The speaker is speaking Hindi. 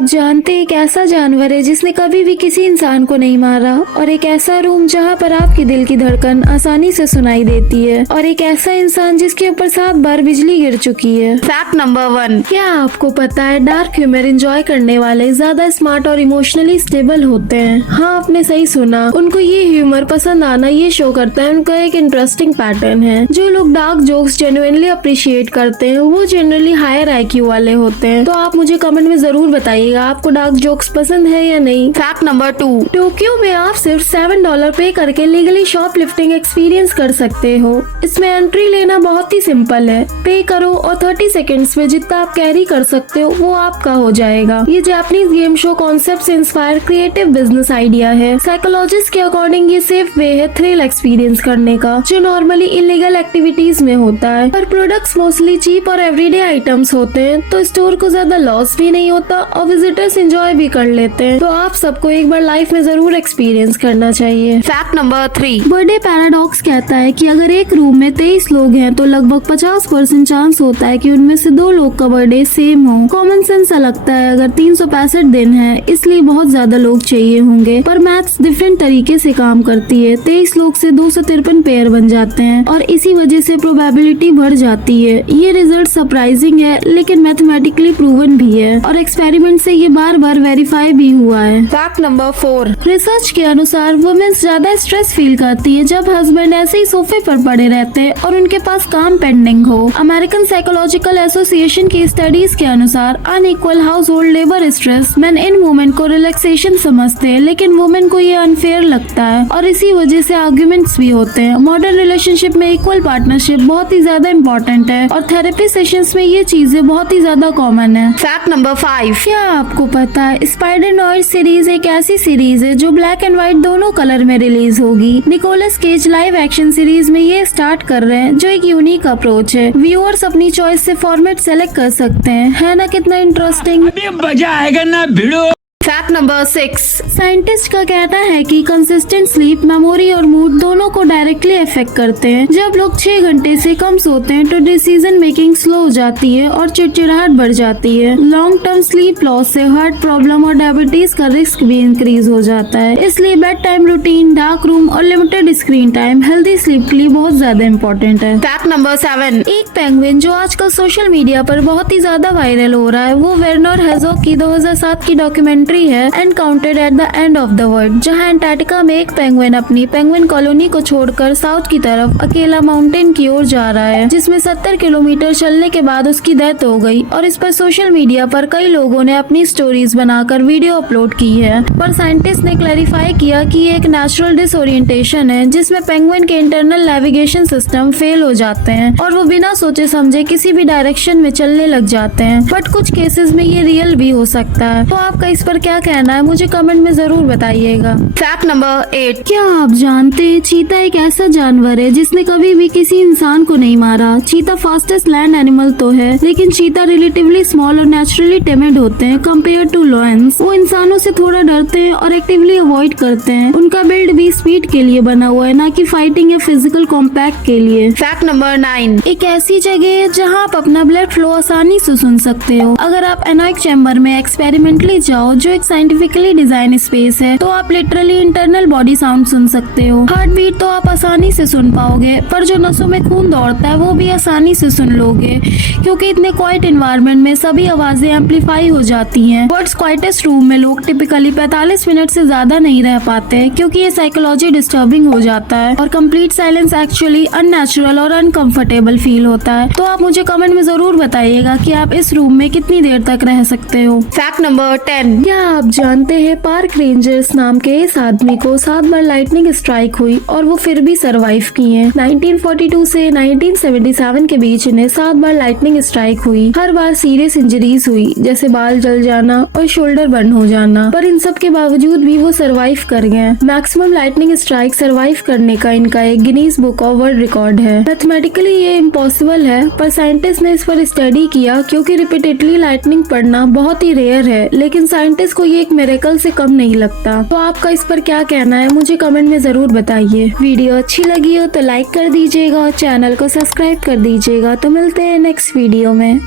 आप जानते हैं एक ऐसा जानवर है जिसने कभी भी किसी इंसान को नहीं मारा, और एक ऐसा रूम जहाँ पर आपके दिल की धड़कन आसानी से सुनाई देती है, और एक ऐसा इंसान जिसके ऊपर 7 बार बिजली गिर चुकी है। Fact number 1। क्या आपको पता है डार्क ह्यूमर एंजॉय करने वाले ज्यादा स्मार्ट और इमोशनली स्टेबल होते हैं? हाँ, आपने सही सुना। उनको ये ह्यूमर पसंद आना ये शो करता है उनका एक इंटरेस्टिंग पैटर्न है। जो लोग डार्क जोक्स जेन्युइनली अप्रिशिएट करते हैं वो जनरली हायर IQ वाले होते हैं। तो आप मुझे कमेंट में जरूर बताइएगा आपको डार्क जोक्स पसंद है या नहीं। Fact number 2। टोक्यो में आप सिर्फ $7 पे करके लीगली शॉप लिफ्टिंग एक्सपीरियंस कर सकते हो। इसमें एंट्री लेना बहुत ही सिंपल है। पे करो और 30 सेकेंड्स में जितना आप कैरी कर सकते हो वो आपका हो जाएगा। ये जापानीज गेम शो कॉन्सेप्ट से इंस्पायर क्रिएटिव बिजनेस आइडिया है। साइकोलॉजिस्ट के अकॉर्डिंग ये सेफ वे है थ्रिल एक्सपीरियंस करने का, जो नॉर्मली इलीगल एक्टिविटीज में होता है। पर प्रोडक्ट्स मोस्टली चीप और एवरीडे आइटम्स होते हैं, तो स्टोर को ज्यादा लॉस भी नहीं होता और विजिटर्स एंजॉय भी कर लेते हैं। तो आप सबको एक बार लाइफ में जरूर एक्सपीरियंस करना चाहिए। Fact number 3। बर्थडे पैराडॉक्स कहता है कि अगर एक रूम में 23 लोग हैं तो लगभग 50% चांस होता है कि उनमें से 2 लोग का बर्थडे सेम हो। कॉमन सेंस सा लगता है अगर 365 दिन है इसलिए बहुत ज्यादा लोग चाहिए होंगे, पर मैथ्स डिफरेंट तरीके से काम करती है। 23 लोग से 253 पेयर बन जाते हैं और इसी वजह से प्रोबेबिलिटी बढ़ जाती है। ये रिजल्ट सरप्राइजिंग है लेकिन मैथमेटिकली प्रूवन भी है और एक्सपेरिमेंट से ये बार बार वेरीफाई भी हुआ है। Fact number 4। रिसर्च के अनुसार वुमेन्स ज्यादा स्ट्रेस फील करती है जब हस्बैंड ऐसे ही सोफे पर पड़े रहते हैं और उनके पास काम पेंडिंग हो। अमेरिकन साइकोलॉजिकल एसोसिएशन की स्टडीज के अनुसार unequal house hold labour stress man in women को रिलैक्सेशन समझते हैं, लेकिन वुमेन को ये अनफेयर लगता है और इसी वजह से आर्ग्यूमेंट्स भी होते हैं। मॉडर्न रिलेशनशिप में इक्वल पार्टनरशिप बहुत ही ज्यादा इम्पोर्टेंट है और थेरेपी सेशंस में ये चीजें बहुत ही ज्यादा कॉमन है। Fact number 5। क्या आपको पता है स्पाइडरनॉइड सीरीज एक ऐसी सीरीज है जो ब्लैक एंड व्हाइट दोनों कलर में रिलीज होगी। Nicolas Cage live action series में ये स्टार्ट कर रहे हैं जो एक यूनिक अप्रोच है। व्यूअर्स अपनी चॉइस से फॉर्मेट सेलेक्ट कर सकते हैं। है ना कितना इंटरेस्टिंग? अभी मजा आएगा ना भिड़ो। Fact number 6। साइंटिस्ट का कहना है कि कंसिस्टेंट स्लीप मेमोरी और मूड दोनों को डायरेक्टली अफेक्ट करते हैं। जब लोग 6 घंटे से कम सोते हैं तो डिसीजन मेकिंग स्लो हो जाती है और चिड़चिड़ाहट बढ़ जाती है। लॉन्ग टर्म स्लीप लॉस से हार्ट प्रॉब्लम और डायबिटीज का रिस्क भी इंक्रीज हो जाता है। इसलिए bed time routine, dark room और limited screen time healthy sleep के लिए बहुत ज्यादा इम्पोर्टेंट है। Fact number 7। एक पेंगुइन जो आजकल सोशल मीडिया पर बहुत ही ज्यादा वायरल हो रहा है वो वेर्नर हेजोग की 2007 की डॉक्यूमेंट्री है encounters at the end of the world, जहां अंटार्कटिका में एक पेंगुइन अपनी पेंगुइन कॉलोनी को छोड़कर साउथ की तरफ अकेला माउंटेन की ओर जा रहा है, जिसमें 70 किलोमीटर चलने के बाद उसकी डेथ हो गई। और इस पर सोशल मीडिया पर कई लोगों ने अपनी स्टोरीज बनाकर वीडियो अपलोड की है। पर साइंटिस्ट ने क्लैरिफाई किया कि ये एक नेचुरल डिसओरिएंटेशन है जिसमें पेंगुइन के इंटरनल नेविगेशन सिस्टम फेल हो जाते हैं और वो बिना सोचे समझे किसी भी डायरेक्शन में चलने लग जाते हैं। बट कुछ केसेस में ये रियल भी हो सकता है। तो आपका इस पर क्या कहना है मुझे कमेंट में जरूर बताइएगा। Fact number 8। क्या आप जानते हैं चीता एक ऐसा जानवर है जिसने कभी भी किसी इंसान को नहीं मारा। चीता फास्टेस्ट लैंड एनिमल तो है, लेकिन चीता रिलेटिवली स्मॉल और नेचुरली टिमिड होते हैं कंपेयर टू लायंस। वो इंसानों से थोड़ा डरते हैं और एक्टिवली अवॉइड करते हैं। उनका बिल्ड भी स्पीड के लिए बना हुआ है, ना कि फाइटिंग या फिजिकल कॉम्पैक्ट के लिए। Fact number 9। एक ऐसी जगह है जहाँ आप अपना ब्लड फ्लो आसानी से सुन सकते हो। अगर आप एनॉइक चैम्बर में एक्सपेरिमेंटली जाओ जो एक साइंटिफिकली डिजाइन स्पेस है, तो आप लिटरली इंटरनल बॉडी साउंड सुन सकते हो। हार्ट बीट तो आप आसानी से सुन पाओगे, पर जो नसों में खून दौड़ता है वो भी आसानी से सुन लोगे, क्योंकि इतने क्वाइट एनवायरनमेंट में सभी आवाजें एम्पलीफाई हो जाती हैं। वर्ल्ड्स क्वाइटेस्ट रूम में लोग टिपिकली 45 मिनट से ज्यादा नहीं रह पाते, क्योंकि ये साइकोलॉजी डिस्टर्बिंग हो जाता है और कंप्लीट साइलेंस एक्चुअली अननेचुरल और अनकंफर्टेबल फील होता है। तो आप मुझे कमेंट में जरूर बताइएगा कि आप इस रूम में कितनी देर तक रह सकते हो। Fact number 10। क्या आप जानते हैं पार्क रेंजर्स नाम के इस आदमी को 7 बार लाइटनिंग स्ट्राइक हुई और वो फिर भी सरवाइव किए। 1942 से 1977 के बीच इन्हें 7 बार लाइटनिंग स्ट्राइक हुई। हर बार सीरियस इंजरीज हुई, जैसे बाल जल जाना और शोल्डर बर्न हो जाना, पर इन सब के बावजूद भी वो सरवाइव कर गए। मैक्सिमम लाइटनिंग स्ट्राइक सरवाइव करने का इनका एक Guinness book of world record है। मैथमेटिकली ये इम्पॉसिबल है, पर साइंटिस्ट ने इस पर स्टडी किया क्योंकि रिपीटेडली लाइटनिंग पड़ना बहुत ही रेयर है, लेकिन साइंटिस्ट को ये एक मिरेकल से कम नहीं लगता। तो आपका इस पर क्या कहना है मुझे कमेंट में जरूर बताइए। वीडियो अच्छी लगी हो तो लाइक कर दीजिएगा और चैनल को सब्सक्राइब कर दीजिएगा। तो मिलते हैं नेक्स्ट वीडियो में।